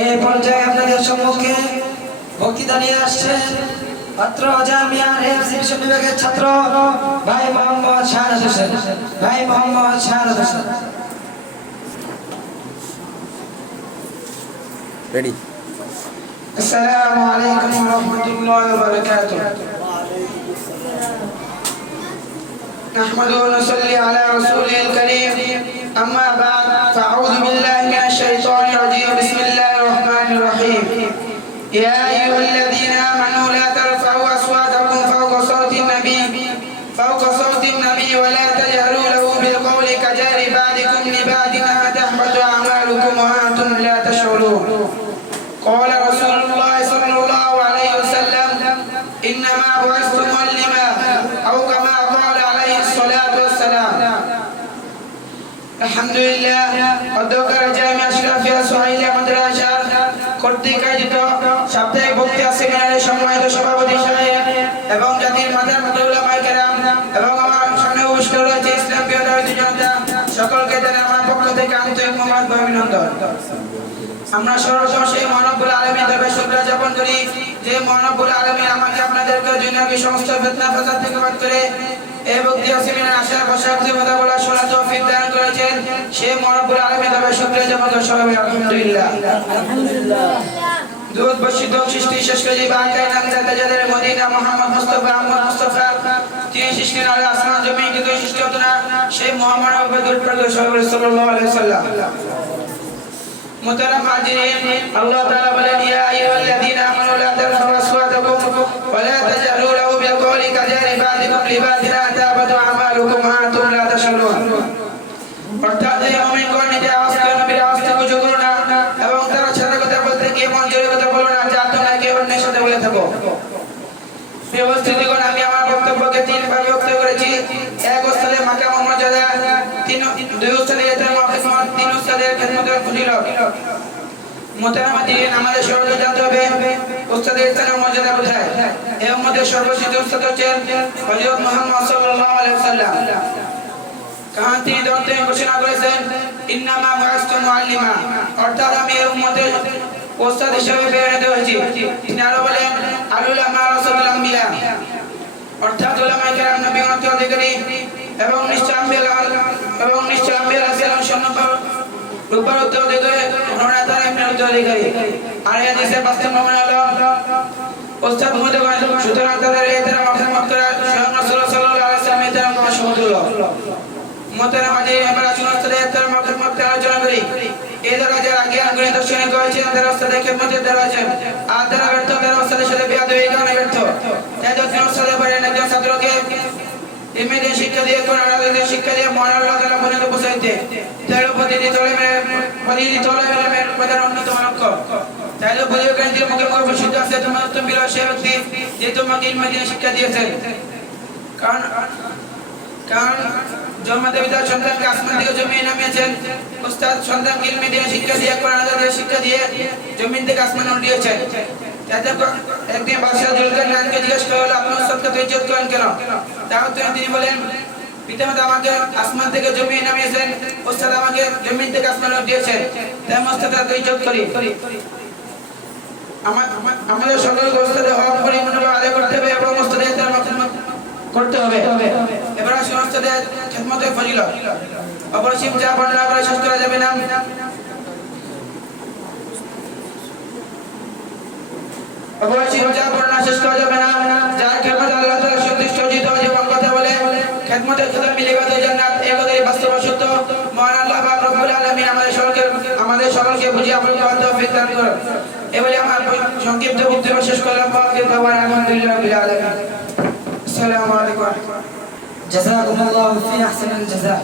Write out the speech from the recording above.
এই পর্যায়ে আপনাদের সম্মুখে বক্তৃতা নিয়ে আসছেন পাত্র জামিয়ার এফসি বিভাগের ছাত্র ভাই মোহাম্মদ শাহাদাত হোসেন। ভাই মোহাম্মদ শাহাদাত হোসেন রেডি। আসসালামু আলাইকুম ওয়া রাহমাতুল্লাহি ওয়া বারাকাতুহু। نحمده ونصلي على رسوله الكريم أما بعد فأعوذ بالله من الشيطان الرجيم بسم الله الرحمن الرحيم يا أيها الذين آمنوا لا ترفعوا أصواتكم فوق صوت النبي ولا تجهروا له بالقول كجهر بعضكم لبعض أن تحبط أعمالكم وأنتم لا تشعرون قال رسول الله صلى الله عليه وسلم إنما بعثت معلما أو كما قال عليه الصلاة والسلام আলহামদুলিল্লাহ অধ্যক্ষরা জামিয়া আশরাফিয়া সোহাইলিয়া মাদ্রাসা কর্তৃক আয়োজিত সাপ্তাহিক বক্তৃতা সেমিনারের সম্মানিত সভাপতি সাহেব এবং জাতির মাতার মতো উলামায়ে কেরাম এবং আমার সামনে উপস্থিত রয়েছে ইসলাম প্রিয় দাওয়াতি জনতা, সকলকে জানাই আমার পক্ষ থেকে আন্তরিক মোবারক অভিনন্দন। আমরা সর্বপ্রথম সেই মহান রব্বুল আলামিনের দরবারে শুকরিয়া জ্ঞাপন করি যে মহান রব্বুল আলামিন আমাকে আপনাদেরকে দুনিয়ার সমস্ত ফিতনা ফাসাদ থেকে বাঁচাতে করে এই বক্তৃতা সেমিনারে আসার বসার কথা বলার শোনার তৌফিক দান করেছেন। সেই মহান রব্বুল আলামিনের দরবারে শুকরিয়া জ্ঞাপন করে সবাই আলহামদুলিল্লাহ। দুধ বর্ষিত সৃষ্টি শেষ করে বাঁকায় নামজাতে যাদের মদিনা মুহাম্মদ মুস্তাফা আহমদ মুস্তাফা তিনি সৃষ্টি আল্লাহ আসমান জমিন কিন্তু সৃষ্টি হতো না সেই মুহাম্মদ রব্বুল সাল্লাল্লাহু আলাইহি ওয়াসাল্লাম। মুহতারাম হাজিরিন, আল্লাহ তাআলা বলেন ইয়া আইয়ুহাল্লাযীনা আমানু লা তারফাউ আসওয়াতাকুম ওয়া লা তাজহারু লাহু বিল কওলি কাজহারি বা'দিকুম লিবা'দিন আন তাহবাতু আমালুকুম ওয়া আনতুম লা তাশউরুন। অর্থাৎ এই মুমিনগণ নিজের আওয়াজ করে নবীর আওয়াজ থেকে উঁচু করো না এবং তারা ছোট কথা বলতে গিয়ে মন জোরে কথা বলো না, যা তোমরা কেউ অন্যের সাথে বলে থাকো। ব্যবস্থিতগণ আমি আমার বক্তব্যকে তিন ভাগে বিভক্ত করেছি। এক স্থলে মাকাম মর্যাদা, দুই স্থলে ইহতিরাম, তিন স্থলে খিদমতের ফজিলত। মুহতারাম হাজিরিন, আমাদের সর্বদা জানতে হবে উস্তাদের স্থানের মর্যাদা কোথায়। এর মধ্যে সর্বশ্রেষ্ঠ উস্তাদ হচ্ছেন হযরত মুহাম্মদ সাল্লাল্লাহু আলাইহি ওয়াসাল্লাম। কারণ তিনি দন্তে ঘোষণা করেছেন ইন্নামা বু'আসতু মুআল্লিমা, অর্থাৎ আমি এই উম্মতের উস্তাদ হিসেবে প্রেরিত হয়েছি। তিনি আরো বলেন আল উলামা ওয়ারাসাতুল আম্বিয়া, অর্থাৎ উলামায়ে কেরাম নবীগণের অধিকারী এবং নিশ্চয় আম্বিয়া আলাইহিস সালাম রূপার উত্তরাধিকারী, নবুওয়াতের এমনি উত্তরাধিকারী। আর এই হাদিসের বাস্তব প্রমাণ হলো উস্তাদ মুহাম্মদ, সুতরাং তাদের ইহতিরাম খিদমত করা স্বয়ং রাসূলুল্লাহ সাল্লাল্লাহু আলাইহি ওয়াসাল্লামের ইহতিরাম করা সমতুল্য। মুহতারাম হাজিরিন, আমরা উস্তাদের ইহতিরাম খিদমত আলোচনা করি। এই দ্বারা যারা জ্ঞান গণিত দর্শনে করেছেন তারা উস্তাদের খিদমতের দ্বারা আছেন, আর যারা ব্যর্থ তারা উস্তাদের সাথে বেয়াদবি কারণে ব্যর্থ। তাই যখন উস্তাদের পারেন একজন ছাত্রকে ইলমের শিক্ষা দিয়ে কোরআনের শিক্ষা দিয়ে মহান আল্লাহ তাআলা পর্যন্ত পৌঁছাইতে, তার প্রতিটি তলেমের প্রধান অন্যতম লক্ষ্য। তাই তো বুঝে গেছেন মুখে মুখে প্রসিদ্ধ আছে তোমার উত্তম বিরল সে ব্যক্তি যে তোমাকে ইলমের শিক্ষা দিয়েছেন। কারণ জন্মাতে পিতা সন্তানকে আসমান থেকে জমিনে নামিয়েছেন, উস্তাদ সন্তানকে ইলমের শিক্ষা দিয়ে কোরআনের শিক্ষা দিয়ে জমিন থেকে আসমানে উঠিয়েছেন। একদিন বাদশাহ জুলকারনাইনকে জিজ্ঞেস করা হলো আপনি উস্তাদকে তো ইজ্জত করেন কেন? তাও তিনি বলেন পিতামাতা আমাকে আসমান থেকে জমিনে নামিয়েছেন, উস্তাদ আমাকে জমিন থেকে আসমানে উঠিয়েছেন, তাই আমি উস্তাদকে ইজ্জত করি। আমাদের সকলকে উস্তাদের হক পরিপূর্ণভাবে আদায় করতে হবে এবং উস্তাদের খিদমত করতে হবে। এবার আসুন উস্তাদের খিদমতের ফজিলত। অপরিসীম যা বর্ণনা করে শেষ করা যাবে না। যার খিদমত আল্লাহ তাআলা সন্তুষ্ট অর্জিত জীবন কথা বলে খিদমতের সাথে মিলে গেছে জান্নাত, এই কথাই বাস্তব সত্য। মহান আল্লাহ পাক রব্বুল আলামিন আমাদের সকলকে বুঝিয়ে আমল করার তৌফিক দান করুন। এবারে আমার সংক্ষিপ্ত বক্তব্য শেষ করলাম। আলহামদুলিল্লাহ রাব্বিল আলামিন। আসসালামু আলাইকুম। جزاكم الله في أحسن الجزاء.